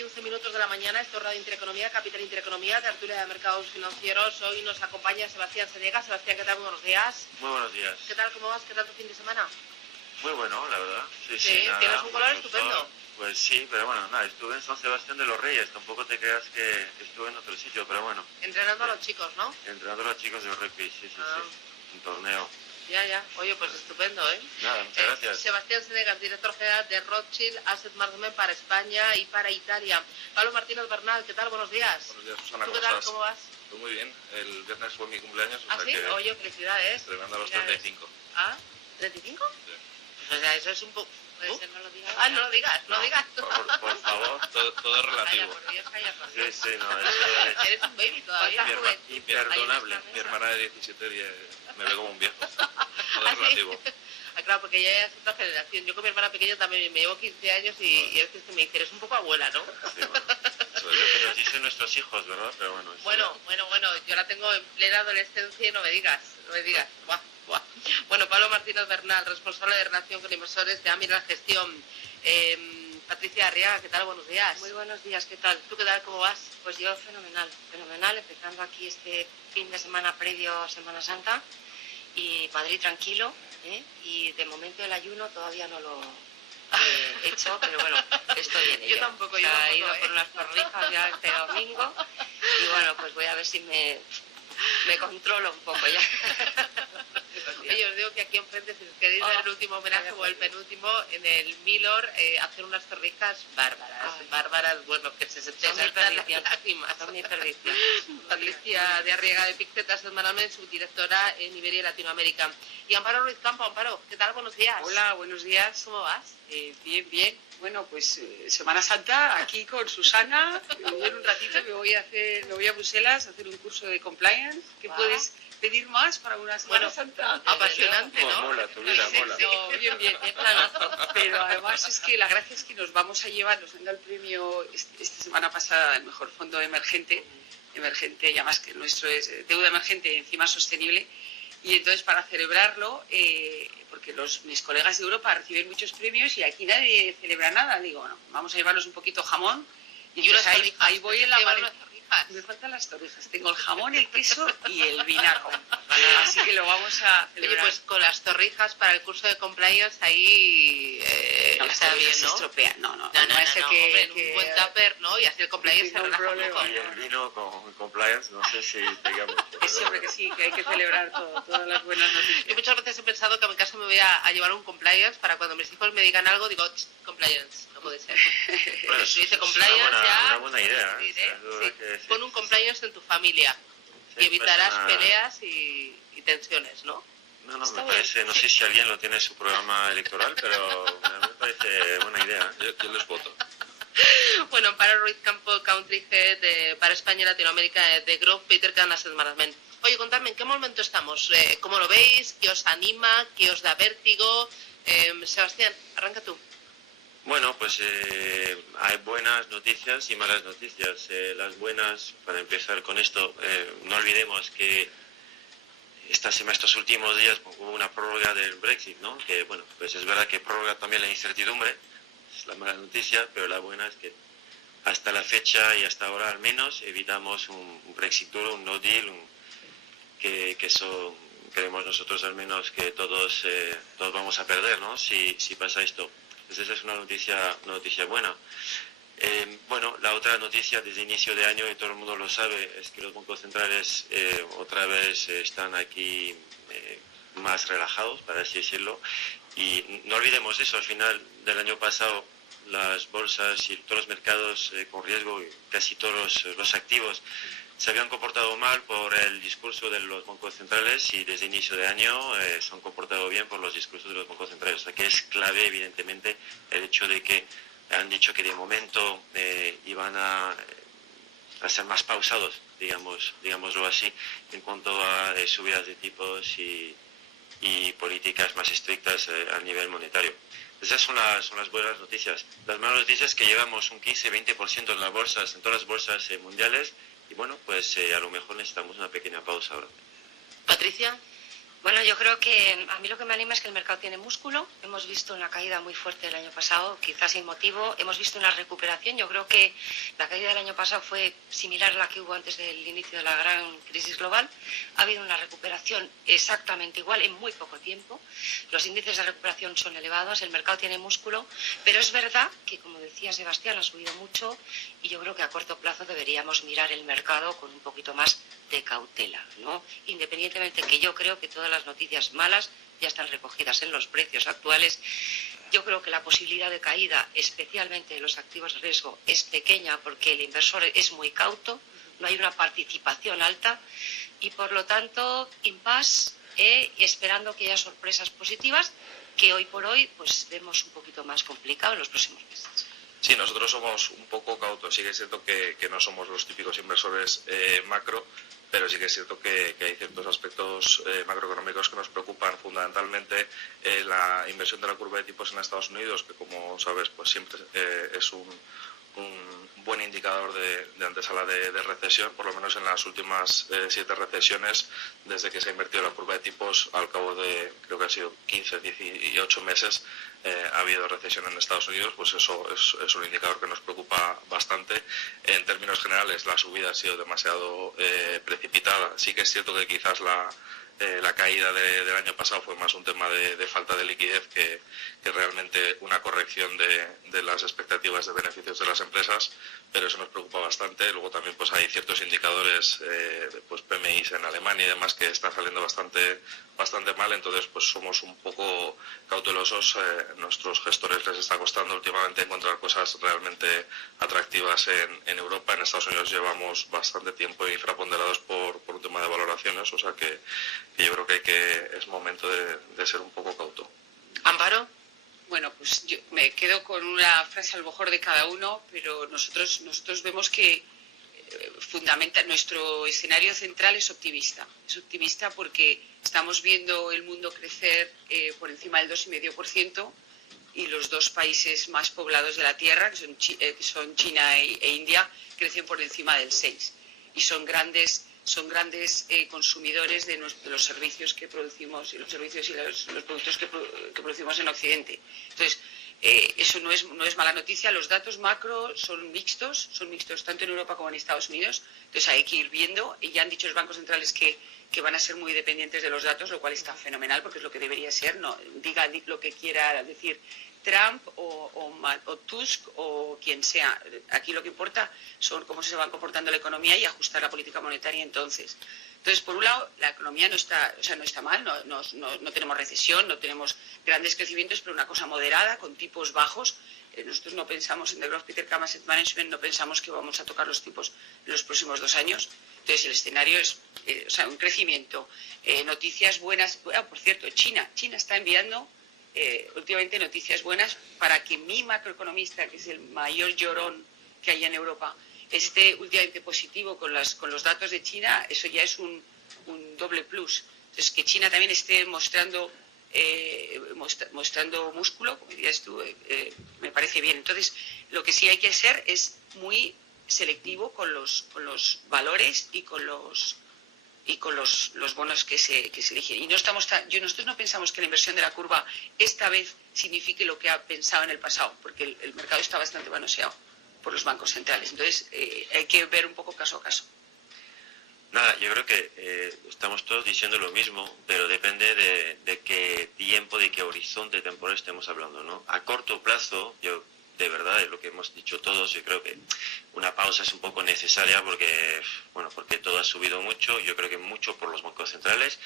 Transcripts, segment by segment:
15 minutos de la mañana, esto es Radio Intereconomía, Capital Intereconomía, tertulia de mercados financieros. Hoy nos acompaña Sebastián Senegas. Sebastián, ¿qué tal? Muy buenos días. Muy buenos días. ¿Qué tal? ¿Cómo vas? ¿Qué tal tu fin de semana? Muy bueno, la verdad. Sí, nada, tienes un color estupendo. Pues sí, pero bueno, nada, estuve en San Sebastián de los Reyes, tampoco te creas que estuve en otro sitio, pero bueno. Entrenando a los chicos, ¿no? Entrenando a los chicos del rugby, sí, un torneo. Ya. Oye, pues estupendo, ¿eh? Nada, muchas gracias. Sebastián Senegas, director general de Rothschild Asset Management para España y para Italia. Pablo Martínez Bernal, ¿qué tal? Buenos días. Buenos días, Susana. ¿Tú qué tal? ¿Cómo vas? Pues muy bien. El viernes fue mi cumpleaños. ¿Ah, sí? Que Oye, felicidades. celebrando los 35. ¿Ah? ¿35? Sí. Pues, o sea, eso es un poco... Puede ser, no lo digas. Ah, no lo digas, no lo digas. Por favor. Todo es relativo. Calla, por Dios. Sí, no, eso Eres un baby todavía. es imperdonable. Mi hermana de 17 me ve como un viejo. Todo ¿Ah, es sí? relativo. Ah, claro, porque ya es otra generación. Yo con mi hermana pequeña también me llevo 15 años y es que me dice, eres un poco abuela, ¿no? Sí, bueno. Eso es lo que nos dicen nuestros hijos, ¿verdad? Pero bueno. Bueno, yo la tengo en plena adolescencia y no me digas. Buah. Bueno, Pablo Martínez Bernal, responsable de relación con inversores de Amiral Gestión. Patricia Arriaga, ¿qué tal? Buenos días. Muy buenos días, ¿qué tal? ¿Tú qué tal? ¿Cómo vas? Pues yo fenomenal, empezando aquí este fin de semana previo a Semana Santa y Madrid tranquilo, ¿eh? Y de momento el ayuno todavía no lo he hecho, pero bueno, estoy en ello. Yo tampoco, he ido por unas torrijas ya este domingo y bueno, pues voy a ver si me controlo un poco ya. Oye, os digo que aquí enfrente, si os queréis ver el último homenaje o el penúltimo, en el Milor hacen unas torrijas bárbaras, bueno, que se saltan las lágrimas. Son mi perdición. Patricia de Arriaga de Pictet Asset Management, subdirectora en Iberia y Latinoamérica. Y Amparo Ruiz Campo. Amparo, ¿qué tal? Buenos días. Hola, buenos días. ¿Cómo vas? Bien. Bueno, pues Semana Santa aquí con Susana. En un ratito me voy a Bruselas a hacer un curso de compliance. ¿Qué puedes pedir más para una Semana Santa? Apasionante, ¿no? Mola, tu vida, mola. No, bien, planazo. Pero además es que la gracia es que nos vamos a llevar, nos han dado el premio esta semana pasada el mejor fondo emergente, y además que el nuestro es deuda emergente encima sostenible. Y entonces para celebrarlo, porque mis colegas de Europa reciben muchos premios y aquí nadie celebra nada, digo, bueno, vamos a llevarnos un poquito jamón y entonces ahí voy en la maleta. Me faltan las torrijas, tengo el jamón, el queso y el vinaco, así que lo vamos a celebrar. Oye, pues con las torrijas para el curso de compliance ahí está bien, ¿no? Se estropean, no, hombre, un buen tupper, ¿no? Y hacer el compliance se relaja un poco. Y el vino con compliance, no sé si digamos. Siempre que sí, que hay que celebrar todas las buenas noticias. Yo muchas veces he pensado que a mi casa me voy a llevar un compliance para cuando mis hijos me digan algo, digo, compliance, no puede ser. Porque si dice compliance una buena idea, sí. Pon un compliance en tu familia y evitarás peleas y tensiones, ¿no? No, me parece, no sé si alguien lo tiene en su programa electoral, pero me parece buena idea. Yo les voto. Bueno, para Ruiz Campo, Country Head para España y Latinoamérica de Growth Peter Can Asset Management. Oye, contadme, ¿en qué momento estamos? ¿Cómo lo veis? ¿Qué os anima? ¿Qué os da vértigo? Sebastián, arranca tú. Bueno, pues hay buenas noticias y malas noticias. Las buenas, para empezar con esto, no olvidemos que estos últimos días hubo una prórroga del Brexit, ¿no? Que, bueno, pues es verdad que prórroga también la incertidumbre, es la mala noticia, pero la buena es que hasta la fecha y hasta ahora al menos evitamos un Brexit duro, un no deal, que eso creemos nosotros al menos que todos vamos a perder, ¿no? Si pasa esto. Entonces esa es una noticia buena. Bueno, la otra noticia desde inicio de año, y todo el mundo lo sabe, es que los bancos centrales otra vez están aquí más relajados, para así decirlo. Y no olvidemos eso, al final del año pasado las bolsas y todos los mercados con riesgo, y casi todos los activos, se habían comportado mal por el discurso de los bancos centrales y desde inicio de año se han comportado bien por los discursos de los bancos centrales. O sea que es clave, evidentemente, el hecho de que han dicho que de momento iban a ser más pausados, digámoslo así, en cuanto a subidas de tipos y políticas más estrictas a nivel monetario. Esas son las buenas noticias. Las malas noticias es que llevamos un 15-20% en las bolsas, en todas las bolsas mundiales, y bueno, pues a lo mejor necesitamos una pequeña pausa ahora. Patricia. Bueno, yo creo que a mí lo que me anima es que el mercado tiene músculo. Hemos visto una caída muy fuerte el año pasado, quizás sin motivo. Hemos visto una recuperación. Yo creo que la caída del año pasado fue similar a la que hubo antes del inicio de la gran crisis global. Ha habido una recuperación exactamente igual en muy poco tiempo. Los índices de recuperación son elevados, el mercado tiene músculo, pero es verdad que, como decía Sebastián, ha subido mucho y yo creo que a corto plazo deberíamos mirar el mercado con un poquito más de cautela, ¿no? Independientemente que yo creo que todas las noticias malas ya están recogidas en los precios actuales, yo creo que la posibilidad de caída, especialmente de los activos de riesgo, es pequeña porque el inversor es muy cauto, no hay una participación alta y por lo tanto, impasse, esperando que haya sorpresas positivas que hoy por hoy pues vemos un poquito más complicado en los próximos meses. Sí, nosotros somos un poco cautos. Sí que es cierto que no somos los típicos inversores macro, pero sí que es cierto que hay ciertos aspectos macroeconómicos que nos preocupan. Fundamentalmente la inversión de la curva de tipos en Estados Unidos, que como sabes pues siempre es un buen indicador de antesala de recesión, por lo menos en las últimas 7 recesiones, desde que se ha invertido la curva de tipos, al cabo de, creo que ha sido 15, 18 meses, ha habido recesión en Estados Unidos, pues eso es un indicador que nos preocupa bastante. En términos generales, la subida ha sido demasiado precipitada. Sí que es cierto que quizás la caída del año pasado fue más un tema de falta de liquidez que realmente una corrección de las expectativas de beneficios de las empresas, pero eso nos preocupa bastante. Luego también pues hay ciertos indicadores, pues PMIs en Alemania y demás, que están saliendo bastante mal, entonces pues somos un poco cautelosos. Nuestros gestores les está costando últimamente encontrar cosas realmente atractivas en Europa. En Estados Unidos llevamos bastante tiempo infraponderados por un tema de valoraciones, o sea que yo creo que es momento de ser un poco cauto. Amparo. Bueno, pues yo me quedo con una frase a lo mejor de cada uno, pero nosotros vemos que nuestro escenario central es optimista. Es optimista porque estamos viendo el mundo crecer por encima del 2,5% y los dos países más poblados de la Tierra, que son China e India, crecen por encima del 6%. Y son grandes consumidores de los servicios que producimos y los productos que producimos en Occidente. Entonces, eso no es mala noticia. Los datos macro son mixtos tanto en Europa como en Estados Unidos. Entonces hay que ir viendo, y ya han dicho los bancos centrales que van a ser muy dependientes de los datos, lo cual está fenomenal porque es lo que debería ser. No diga lo que quiera decir Trump o Tusk o quien sea. Aquí lo que importa son cómo se va comportando la economía y ajustar la política monetaria entonces. Entonces, por un lado, la economía no está mal, no tenemos recesión, no tenemos grandes crecimientos, pero una cosa moderada, con tipos bajos. Nosotros no pensamos en The Growth Petercam Asset Management, no pensamos que vamos a tocar los tipos en los próximos 2 años. Entonces, el escenario es un crecimiento, noticias buenas. Por cierto, China está enviando últimamente noticias buenas para que mi macroeconomista, que es el mayor llorón que hay en Europa, esté últimamente positivo con los datos de China. Eso ya es un doble plus. Entonces, que China también esté mostrando músculo, como dirías tú, me parece bien. Entonces, lo que sí hay que hacer es muy selectivo con los valores y con los bonos que se eligen. Y nosotros no pensamos que la inversión de la curva esta vez signifique lo que ha pensado en el pasado, porque el mercado está bastante manoseado por los bancos centrales. Entonces, hay que ver un poco caso a caso. Nada, yo creo que estamos todos diciendo lo mismo, pero depende de qué tiempo, de qué horizonte temporal estemos hablando, ¿no? A corto plazo, yo de verdad, es lo que hemos dicho todos, yo creo que una pausa es un poco necesaria porque todo ha subido mucho, yo creo que mucho por los bancos centrales.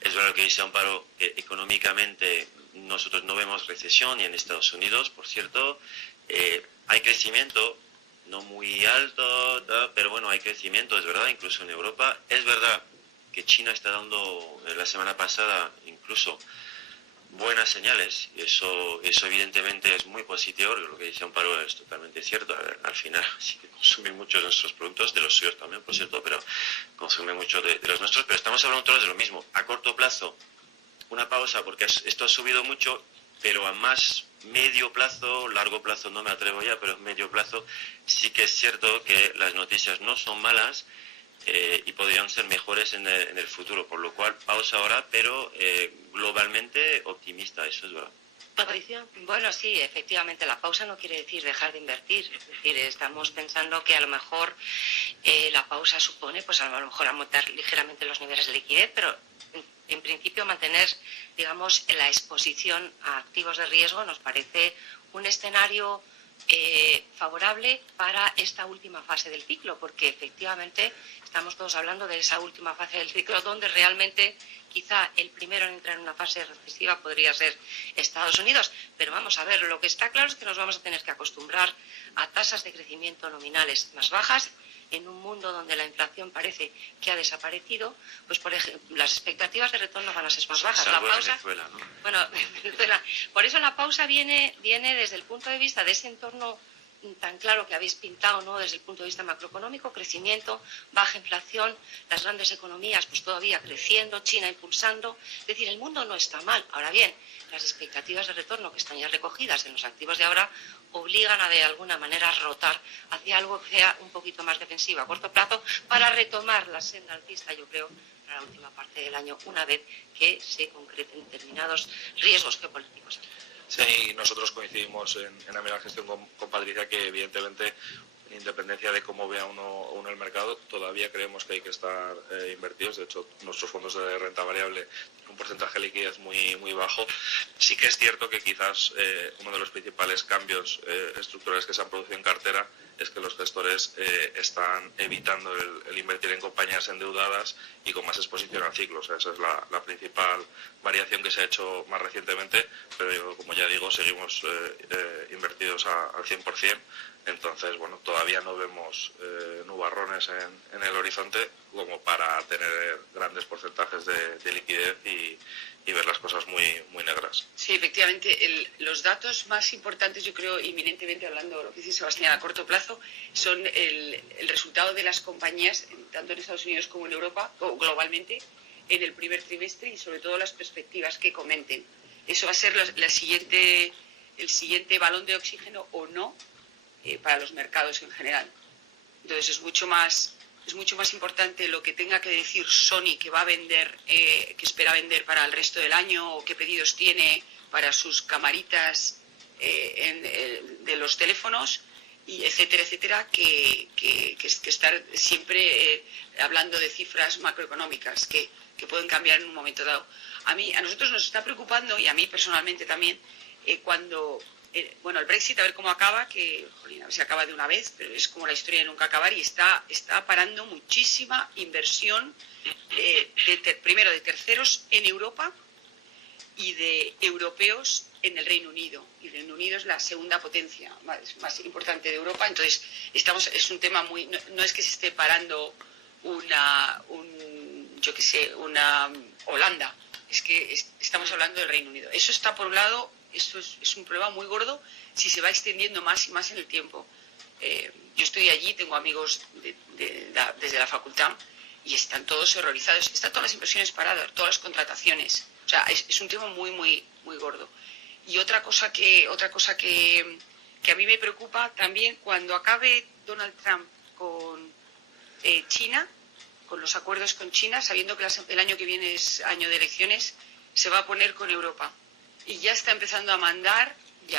Es verdad que dice Amparo, económicamente nosotros no vemos recesión, ni en Estados Unidos, por cierto. Hay crecimiento, no muy alto, pero bueno, hay crecimiento, es verdad, incluso en Europa. Es verdad que China está dando, la semana pasada incluso, buenas señales, y eso evidentemente es muy positivo. Lo que dice Amparo es totalmente cierto. A ver, al final sí que consumen muchos de nuestros productos, de los suyos también, por cierto, pero consume mucho de los nuestros. Pero estamos hablando todos de lo mismo. A corto plazo, una pausa, porque esto ha subido mucho, pero a más medio plazo, largo plazo no me atrevo ya, pero medio plazo sí que es cierto que las noticias no son malas, y podrían ser mejores en el futuro, por lo cual pausa ahora, pero globalmente optimista, eso es verdad. Patricia. Bueno, sí, efectivamente, la pausa no quiere decir dejar de invertir. Es decir, estamos pensando que a lo mejor la pausa supone, pues a lo mejor aumentar ligeramente los niveles de liquidez, pero en principio mantener, digamos, la exposición a activos de riesgo nos parece un escenario favorable para esta última fase del ciclo, porque efectivamente estamos todos hablando de esa última fase del ciclo donde realmente quizá el primero en entrar en una fase recesiva podría ser Estados Unidos, pero vamos a ver, lo que está claro es que nos vamos a tener que acostumbrar a tasas de crecimiento nominales más bajas en un mundo donde la inflación parece que ha desaparecido. Pues por ejemplo, las expectativas de retorno van a ser más bajas. Salvo La pausa, Venezuela, ¿no? bueno, Venezuela. Por eso la pausa viene desde el punto de vista de ese entorno tan claro que habéis pintado, ¿no? Desde el punto de vista macroeconómico, crecimiento, baja inflación, las grandes economías pues todavía creciendo, China impulsando. Es decir, el mundo no está mal. Ahora bien, las expectativas de retorno que están ya recogidas en los activos de ahora obligan a de alguna manera a rotar hacia algo que sea un poquito más defensivo a corto plazo para retomar la senda alcista, yo creo, para la última parte del año, una vez que se concreten determinados riesgos geopolíticos. Sí, nosotros coincidimos en la misma gestión con Patricia, que evidentemente, en independencia de cómo vea uno el mercado, todavía creemos que hay que estar invertidos. De hecho, nuestros fondos de renta variable tienen un porcentaje de liquidez muy bajo. Sí que es cierto que quizás uno de los principales cambios estructurales que se han producido en cartera es que los gestores están evitando el invertir en compañías endeudadas y con más exposición al ciclo. O sea, esa es la principal variación que se ha hecho más recientemente, pero yo, como ya digo, seguimos invertidos al 100%. Entonces, bueno, todavía no vemos nubarrones en el horizonte como para tener grandes porcentajes de liquidez y ver las cosas muy negras. Sí, efectivamente, los datos más importantes, yo creo, inminentemente hablando de lo que dice Sebastián a corto plazo, son el resultado de las compañías, tanto en Estados Unidos como en Europa, o globalmente, en el primer trimestre y sobre todo las perspectivas que comenten. Eso va a ser el siguiente balón de oxígeno o no para los mercados en general. Entonces es mucho más importante lo que tenga que decir Sony, que va a vender, que espera vender para el resto del año, o qué pedidos tiene para sus camaritas de los teléfonos, y etcétera, que estar siempre hablando de cifras macroeconómicas que pueden cambiar en un momento dado. A nosotros nos está preocupando, y a mí personalmente también, cuando el Brexit, a ver cómo acaba, que a ver si acaba de una vez, pero es como la historia de nunca acabar, y está parando muchísima inversión, primero de terceros en Europa y de europeos en el Reino Unido. Y el Reino Unido es la segunda potencia más importante de Europa. Entonces es un tema no es que se esté parando una Holanda, es que estamos hablando del Reino Unido. Eso está por un lado. Esto es un problema muy gordo si se va extendiendo más y más en el tiempo. Yo estoy allí, tengo amigos desde la facultad y están todos horrorizados. Están todas las inversiones paradas, todas las contrataciones. O sea, es un tema muy gordo. Y otra cosa que a mí me preocupa también, cuando acabe Donald Trump con China, con los acuerdos con China, sabiendo que el año que viene es año de elecciones, se va a poner con Europa. Y ya está empezando a mandar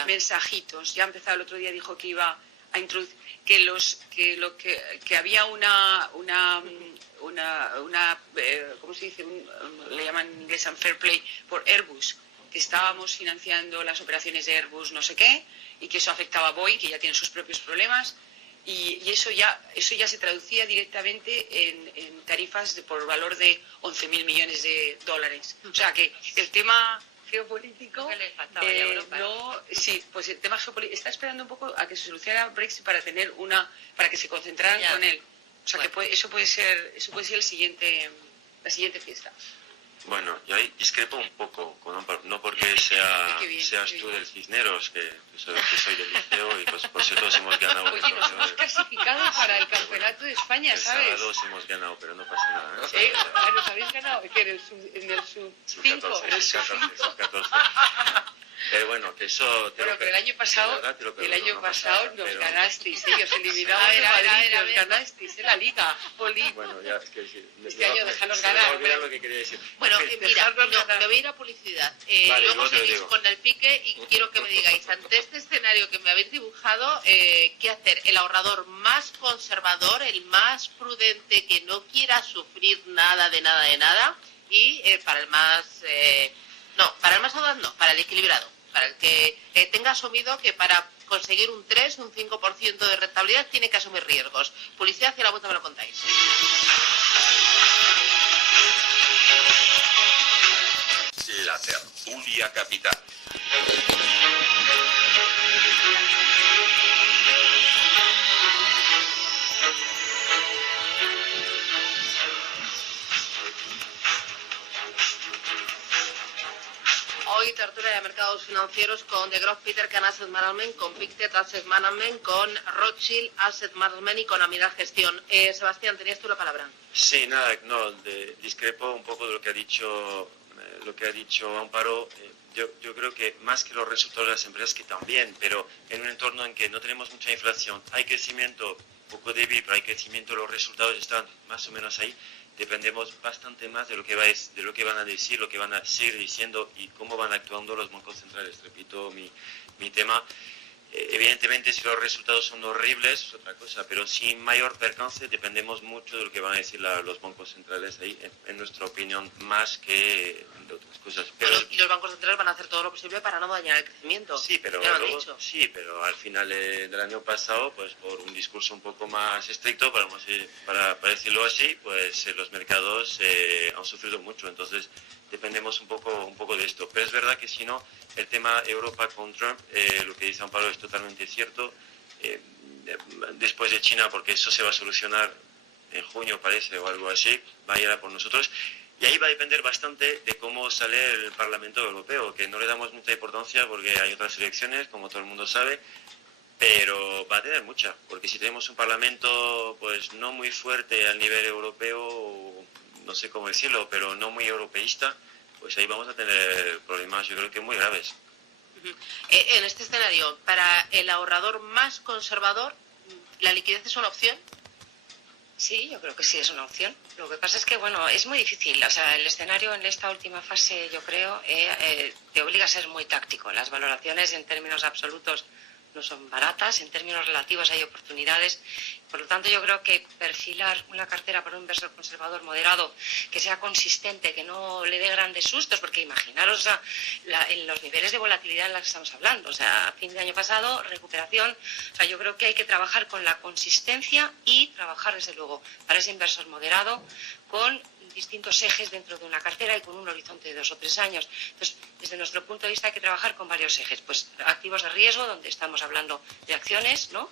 mensajitos. Ya ha empezado, el otro día dijo que iba a introducir que había una ¿cómo se dice? Le llaman en inglés unfair play por Airbus, que estábamos financiando las operaciones de Airbus no sé qué, y que eso afectaba a Boeing, que ya tiene sus propios problemas, y eso ya se traducía directamente en tarifas por valor de 11.000 millones de dólares. O sea que el tema geopolítico, pues el tema geopolítico está esperando un poco a que se solucione el Brexit para que se concentraran con él. O sea, que eso puede ser la siguiente fiesta. Bueno, yo ahí discrepo un poco, no porque seas tú del Cisneros, que soy del Liceo, y pues por cierto hemos ganado. Oye, nos hemos clasificado para el Campeonato de España, ¿sabes? El sábado hemos ganado, pero no pasa nada. Nos habéis ganado, que en el sub-5, sub-14. Pero bueno, que eso... Pero que el año pasado nos ganasteis, os eliminamos de Madrid, nos ganasteis en la Liga. Bueno, ya, es que sí. Este año déjanos ganar. Olvidar lo que quería decir. Bueno, mira, me voy a ir a publicidad. Vale, luego seguís con el pique y quiero que me digáis, ante este escenario que me habéis dibujado, ¿qué hacer? El ahorrador más conservador, el más prudente, que no quiera sufrir nada de nada, y para el más... para el más audaz no, para el equilibrado, para el que tenga asumido que para conseguir un 3, un 5% de rentabilidad tiene que asumir riesgos. Publicidad y a la vuelta me lo contáis. La tertulia capital. Hoy tertulia de mercados financieros con Degroof Petercam Asset Management, con Pictet Asset Management, con Rothschild Asset Management y con Amiral Gestión. Sebastián, tenías tú la palabra. Sí, nada, no, discrepo un poco de lo que ha dicho Amparo. Yo creo que más que los resultados de las empresas, que también, pero en un entorno en que no tenemos mucha inflación, hay crecimiento, poco débil, pero hay crecimiento, los resultados están más o menos ahí. Dependemos bastante más de lo que van a decir, lo que van a seguir diciendo y cómo van actuando los bancos centrales. Repito mi tema. Evidentemente, si los resultados son horribles es otra cosa, pero sin mayor percance dependemos mucho de lo que van a decir los bancos centrales ahí, en nuestra opinión, más que de otras cosas. Pero, bueno, y los bancos centrales van a hacer todo lo posible para no dañar el crecimiento. Sí, pero pero al final del año pasado, pues por un discurso un poco más estricto, para decirlo así, pues los mercados han sufrido mucho. Entonces dependemos un poco de esto. Pero es verdad que si no, el tema Europa con Trump, lo que dice Amparo es totalmente cierto. Después de China, porque eso se va a solucionar en junio, parece, o algo así, va a ir a por nosotros. Y ahí va a depender bastante de cómo sale el Parlamento Europeo, que no le damos mucha importancia porque hay otras elecciones, como todo el mundo sabe, pero va a tener mucha, porque si tenemos un Parlamento pues no muy fuerte al nivel europeo, no sé cómo decirlo, pero no muy europeísta, pues ahí vamos a tener problemas, yo creo que muy graves. En este escenario, para el ahorrador más conservador, ¿la liquidez es una opción? Sí, yo creo que sí es una opción. Lo que pasa es que, bueno, es muy difícil. O sea, el escenario en esta última fase, yo creo, te obliga a ser muy táctico. Las valoraciones en términos absolutos no son baratas, en términos relativos hay oportunidades. Por lo tanto, yo creo que perfilar una cartera para un inversor conservador moderado, que sea consistente, que no le dé grandes sustos, porque imaginaros en los niveles de volatilidad en los que estamos hablando. O sea, fin de año pasado, recuperación. O sea, yo creo que hay que trabajar con la consistencia y trabajar, desde luego, para ese inversor moderado con distintos ejes dentro de una cartera y con un horizonte de 2 o 3 años. Entonces, desde nuestro punto de vista hay que trabajar con varios ejes. Pues activos de riesgo, donde estamos hablando de acciones, ¿no?,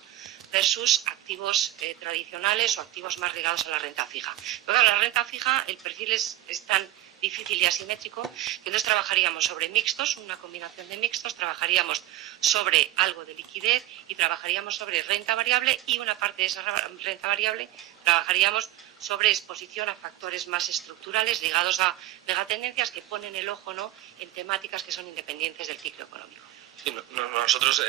versus activos tradicionales o activos más ligados a la renta fija. Pero claro, la renta fija, el perfil es tan difícil y asimétrico, que entonces trabajaríamos sobre mixtos, una combinación de mixtos, trabajaríamos sobre algo de liquidez y trabajaríamos sobre renta variable, y una parte de esa renta variable trabajaríamos sobre exposición a factores más estructurales ligados a megatendencias que ponen el ojo, ¿no?, en temáticas que son independientes del ciclo económico. Sí, nosotros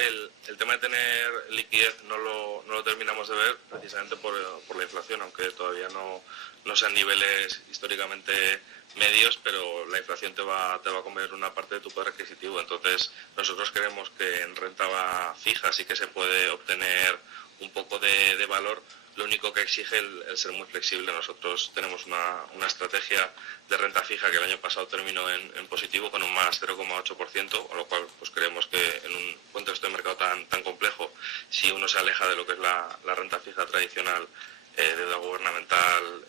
el tema de tener liquidez no lo terminamos de ver precisamente por la inflación, aunque todavía no sean niveles históricamente medios, pero la inflación te va a comer una parte de tu poder adquisitivo. Entonces nosotros creemos que en renta fija sí que se puede obtener un poco de valor. Lo único que exige el ser muy flexible. Nosotros tenemos una estrategia de renta fija que el año pasado terminó en positivo con un más 0,8%, con lo cual pues creemos que en un contexto de mercado tan complejo, si uno se aleja de lo que es la renta fija tradicional, deuda gubernamental,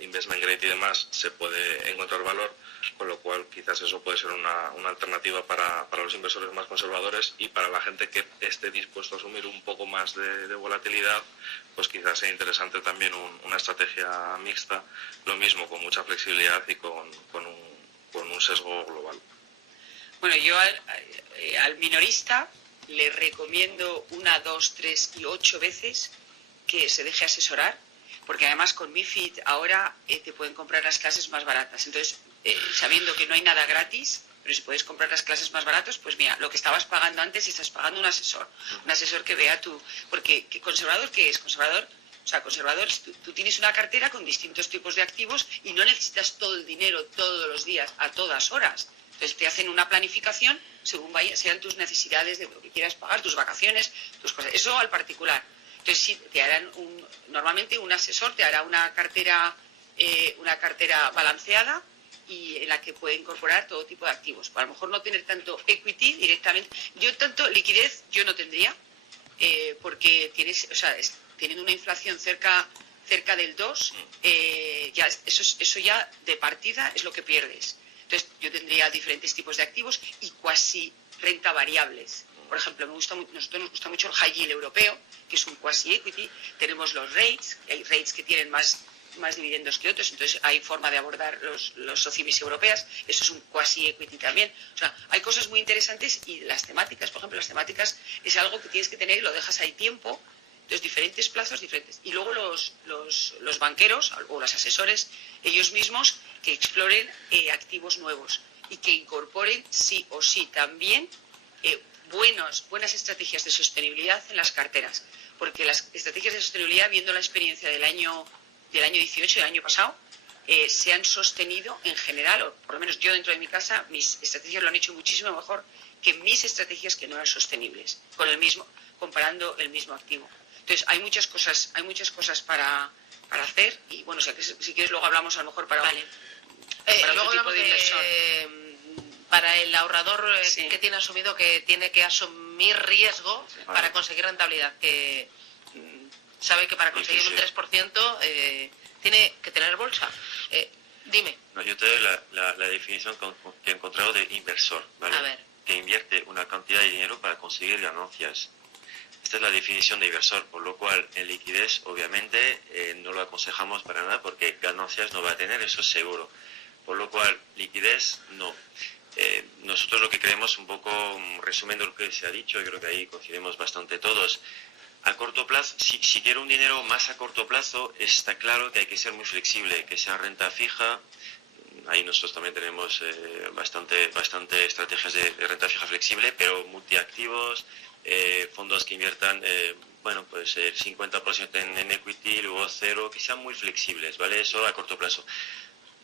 investment grade y demás, se puede encontrar valor, con lo cual quizás eso puede ser una alternativa para los inversores más conservadores, y para la gente que esté dispuesto a asumir un poco más de volatilidad, pues quizás sea interesante también una estrategia mixta, lo mismo, con mucha flexibilidad y con un sesgo global. Bueno, yo al minorista le recomiendo 1, 2, 3 y 8 veces que se deje asesorar, porque además con MiFID ahora te pueden comprar las clases más baratas. Entonces, sabiendo que no hay nada gratis, pero si puedes comprar las clases más baratos, pues mira, lo que estabas pagando antes, estás pagando un asesor que vea tú, porque conservador, ¿qué es? Conservador, o sea, conservador, tú tienes una cartera con distintos tipos de activos y no necesitas todo el dinero todos los días, a todas horas. Entonces te hacen una planificación según sean tus necesidades de lo que quieras pagar, tus vacaciones, tus cosas. Eso al particular. Entonces sí, te harán normalmente un asesor te hará una cartera balanceada y en la que puede incorporar todo tipo de activos. A lo mejor no tener tanto equity directamente. Yo tanto liquidez yo no tendría, porque teniendo una inflación cerca del 2, ya eso ya de partida es lo que pierdes. Entonces yo tendría diferentes tipos de activos y cuasi renta variables. Por ejemplo, nosotros nos gusta mucho el high yield europeo, que es un quasi equity. Tenemos los rates, hay rates que tienen más dividendos que otros, entonces hay forma de abordar los SOCIMIs europeas, eso es un quasi equity también. O sea, hay cosas muy interesantes y las temáticas, por ejemplo, las temáticas es algo que tienes que tener y lo dejas ahí tiempo, entonces diferentes plazos diferentes. Y luego los banqueros o los asesores, ellos mismos, que exploren activos nuevos y que incorporen sí o sí también buenas estrategias de sostenibilidad en las carteras, porque las estrategias de sostenibilidad, viendo la experiencia del año 18, del año pasado, se han sostenido en general, o por lo menos yo dentro de mi casa, mis estrategias lo han hecho muchísimo mejor que mis estrategias que no eran sostenibles, comparando el mismo activo. Entonces hay muchas cosas para hacer y bueno, si quieres luego hablamos a lo mejor para otro tipo de inversor. Para el ahorrador Sí. que tiene asumido que tiene que asumir riesgo para conseguir rentabilidad, que sabe que para conseguir un 3% tiene que tener bolsa. Dime. No, yo te doy la definición que he encontrado de inversor, ¿vale? A ver. Que invierte una cantidad de dinero para conseguir ganancias. Esta es la definición de inversor, por lo cual en liquidez obviamente no lo aconsejamos para nada porque ganancias no va a tener, eso es seguro. Por lo cual liquidez no. Nosotros lo que creemos, un poco resumiendo lo que se ha dicho, yo creo que ahí coincidimos bastante todos. A corto plazo, si quiero un dinero más a corto plazo, está claro que hay que ser muy flexible, que sea renta fija. Ahí nosotros también tenemos bastante estrategias de renta fija flexible, pero multiactivos, fondos que inviertan, pues el 50% en equity, luego cero, que sean muy flexibles, ¿vale? Eso a corto plazo.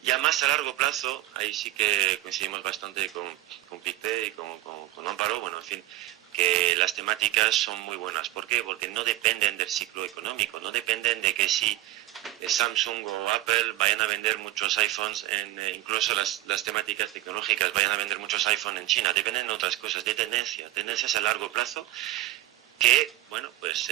Ya más a largo plazo, ahí sí que coincidimos bastante con Pictet y con Amparo, bueno, en fin, que las temáticas son muy buenas. ¿Por qué? Porque no dependen del ciclo económico, no dependen de que si Samsung o Apple vayan a vender muchos iPhones, incluso las temáticas tecnológicas vayan a vender muchos iPhones en China, dependen de otras cosas, de tendencias a largo plazo, que, bueno, pues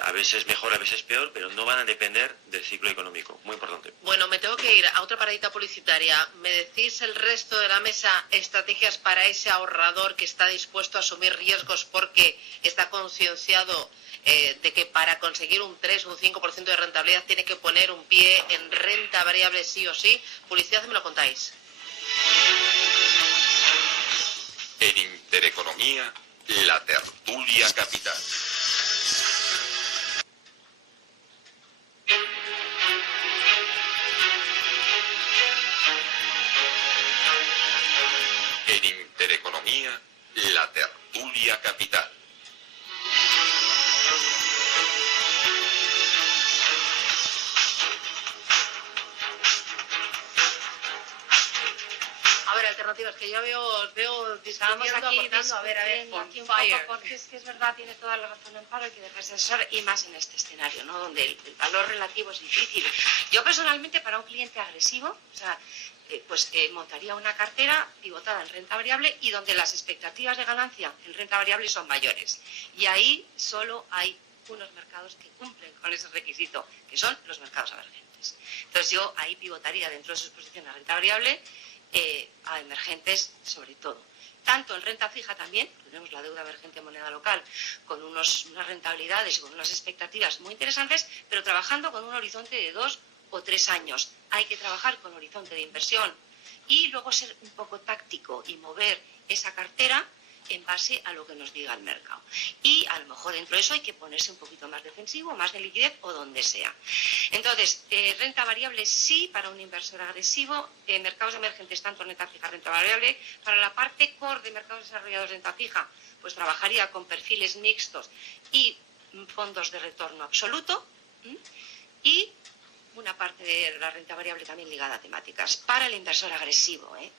a veces mejor, a veces peor, pero no van a depender del ciclo económico. Muy importante. Bueno, me tengo que ir a otra paradita publicitaria. ¿Me decís el resto de la mesa estrategias para ese ahorrador que está dispuesto a asumir riesgos porque está concienciado de que para conseguir un 3 o un 5% de rentabilidad tiene que poner un pie en renta variable sí o sí? Publicidad, me lo contáis. En Intereconomía, la tertulia capital. En Intereconomía, la tertulia capital. A ver, alternativas, que ya veo Estábamos discutiendo, aquí aportando. A ver, aquí un poco, porque es que es verdad, tiene toda la razón Amparo, hay que dejarse asesorar, y más en este escenario, ¿no? Donde el valor relativo es difícil. Yo personalmente, para un cliente agresivo, o sea, montaría una cartera pivotada en renta variable y donde las expectativas de ganancia en renta variable son mayores. Y ahí solo hay unos mercados que cumplen con ese requisito, que son los mercados emergentes. Entonces yo ahí pivotaría dentro de su exposición a renta variable a emergentes sobre todo. Tanto en renta fija también, tenemos la deuda emergente en moneda local, con unas rentabilidades y con unas expectativas muy interesantes, pero trabajando con un horizonte de 2 o 3 años. Hay que trabajar con horizonte de inversión y luego ser un poco táctico y mover esa cartera en base a lo que nos diga el mercado. Y a lo mejor dentro de eso hay que ponerse un poquito más defensivo, más de liquidez o donde sea. Entonces, renta variable sí para un inversor agresivo, mercados emergentes tanto renta fija, renta variable. Para la parte core de mercados desarrollados renta fija, pues trabajaría con perfiles mixtos y fondos de retorno absoluto, y una parte de la renta variable también ligada a temáticas para el inversor agresivo, ¿eh?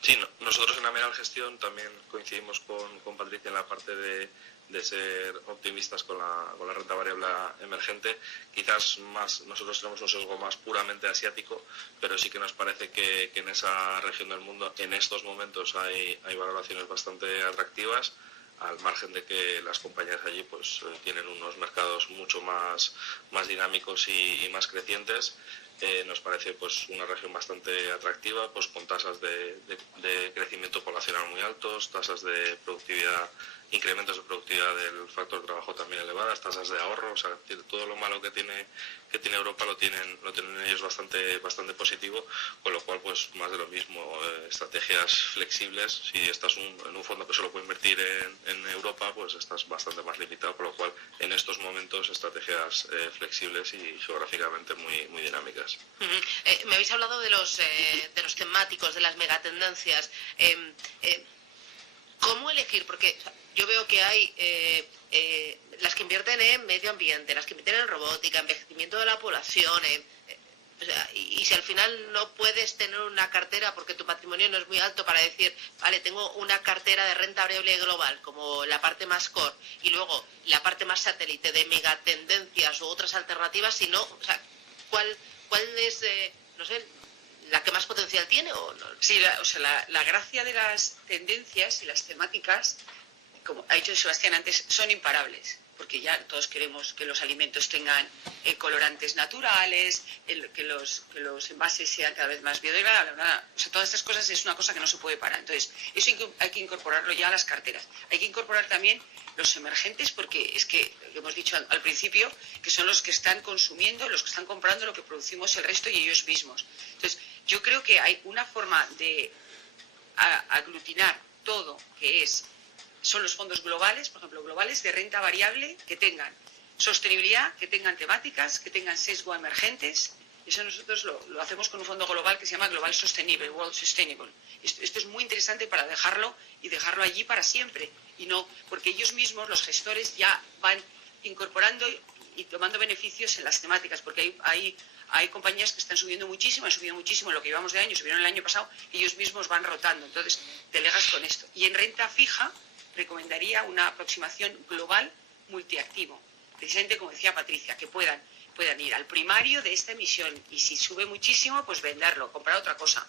Sí, nosotros en Amiral Gestión también coincidimos con Patricia en la parte de ser optimistas con la renta variable emergente. Quizás más nosotros tenemos un sesgo más puramente asiático, pero sí que nos parece que en esa región del mundo en estos momentos hay valoraciones bastante atractivas, al margen de que las compañías allí pues tienen unos mercados mucho más dinámicos y más crecientes. Nos parece pues una región bastante atractiva, pues con tasas de crecimiento poblacional muy altos, tasas de productividad, incrementos de productividad del factor de trabajo también elevadas, tasas de ahorro, o sea, todo lo malo que tiene Europa lo tienen ellos bastante positivo, con lo cual pues más de lo mismo, estrategias flexibles. Si estás en un fondo que solo puede invertir en Europa, pues estás bastante más limitado, por lo cual en estos momentos estrategias flexibles y geográficamente muy dinámicas. Me habéis hablado de los temáticos, de las megatendencias. ¿Cómo elegir? Porque yo veo que hay las que invierten en medio ambiente, las que invierten en robótica, envejecimiento de la población, o sea, y si al final no puedes tener una cartera porque tu patrimonio no es muy alto para decir, vale, tengo una cartera de renta variable global como la parte más core y luego la parte más satélite de megatendencias u otras alternativas, sino, o sea, ¿cuál es, no sé, la que más potencial tiene o no? Sí, la gracia de las tendencias y las temáticas, como ha dicho Sebastián antes, son imparables, porque ya todos queremos que los alimentos tengan colorantes naturales, que los envases sean cada vez más biodegradables, o sea, todas estas cosas es una cosa que no se puede parar. Entonces, eso hay que incorporarlo ya a las carteras. Hay que incorporar también los emergentes, porque es que hemos dicho al principio que son los que están consumiendo, los que están comprando lo que producimos el resto y ellos mismos. Entonces, yo creo que hay una forma de aglutinar todo, que son los fondos globales, por ejemplo, globales de renta variable, que tengan sostenibilidad, que tengan temáticas, que tengan sesgo a emergentes. Eso nosotros lo hacemos con un fondo global que se llama Global Sustainable, World Sustainable. Esto es muy interesante para dejarlo allí para siempre. Y no, porque ellos mismos, los gestores, ya van incorporando y tomando beneficios en las temáticas, porque hay compañías que están subiendo muchísimo, han subido muchísimo en lo que llevamos de año, subieron el año pasado, y ellos mismos van rotando. Entonces, delegas con esto. Y en renta fija, recomendaría una aproximación global multiactivo, precisamente como decía Patricia, que puedan ir al primario de esta emisión y si sube muchísimo, pues venderlo, comprar otra cosa.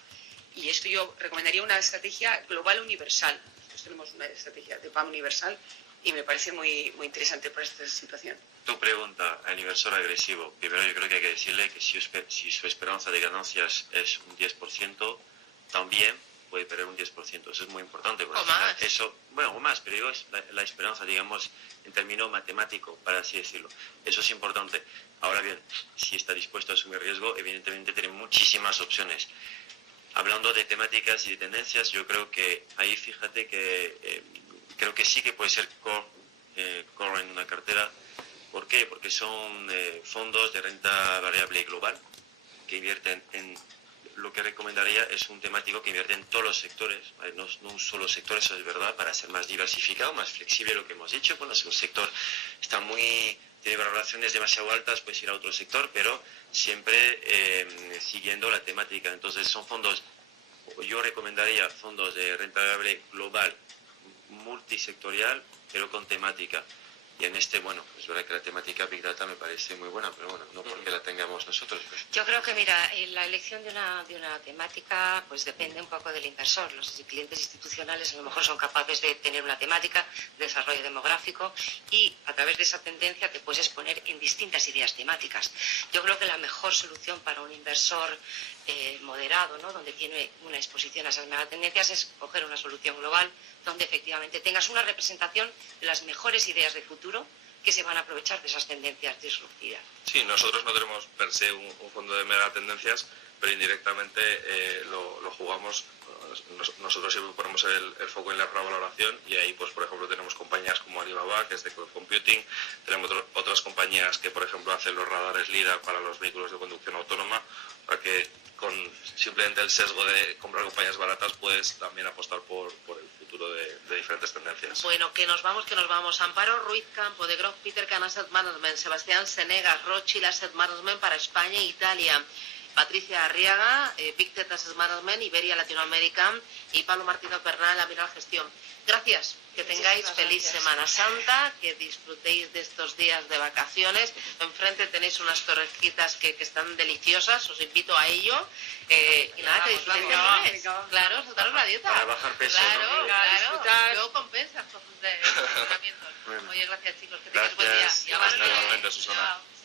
Y esto yo recomendaría una estrategia global universal. Nosotros tenemos una estrategia de PAM universal y me parece muy interesante para esta situación. Tu pregunta al inversor agresivo. Primero yo creo que hay que decirle que si su esperanza de ganancias es un 10%, también puede perder un 10%. Eso es muy importante. O más. O más, pero digo, es la esperanza, digamos, en términos matemáticos, para así decirlo. Eso es importante. Ahora bien, si está dispuesto a asumir riesgo, evidentemente tiene muchísimas opciones. Hablando de temáticas y de tendencias, yo creo que ahí fíjate que creo que sí que puede ser core en una cartera. ¿Por qué? Porque son fondos de renta variable global que invierten en... Lo que recomendaría es un temático que invierte en todos los sectores, ¿vale? No un solo sector, eso es verdad, para ser más diversificado, más flexible, lo que hemos dicho. Bueno, si un sector tiene valoraciones demasiado altas, pues ir a otro sector, pero siempre siguiendo la temática. Entonces son fondos, yo recomendaría fondos de renta variable global, multisectorial, pero con temática. Y en es verdad que la temática Big Data me parece muy buena, pero bueno, no porque la tengamos nosotros. Pues. Yo creo que, mira, la elección de una temática pues depende un poco del inversor. Los clientes institucionales a lo mejor son capaces de tener una temática de desarrollo demográfico y a través de esa tendencia te puedes exponer en distintas ideas temáticas. Yo creo que la mejor solución para un inversor moderado, ¿no?, donde tiene una exposición a esas megatendencias, es coger una solución global donde efectivamente tengas una representación de las mejores ideas de futuro que se van a aprovechar de esas tendencias disruptivas. Sí, nosotros no tenemos per se un fondo de megatendencias, pero indirectamente lo jugamos. Nosotros siempre ponemos el foco en la valoración y ahí, pues por ejemplo, tenemos compañías como Alibaba, que es de Cloud Computing, tenemos otras compañías que, por ejemplo, hacen los radares LiDAR para los vehículos de conducción autónoma, para que con simplemente el sesgo de comprar compañías baratas puedes también apostar por el futuro de diferentes tendencias. Bueno, que nos vamos. Amparo Ruiz Campo, de Grove Petercam Asset Management, Sebastián Senegas, Rothschild Asset Management para España e Italia, Patricia Arriaga, Big Tech Asset Management, Iberia Latinoamérica, y Pablo Martínez Bernal, Amiral Gestión. Gracias, que tengáis feliz Semana Santa, que disfrutéis de estos días de vacaciones. Enfrente tenéis unas torrejitas que están deliciosas, os invito a ello. Y nada, que disfrutéis del lunes. Claro, soltaros la dieta. Para bajar peso, ¿no? Claro. Luego compensas con de entrenamientos. Oye, gracias chicos, que tengáis buen día. Gracias. Igualmente, Susana. Chao.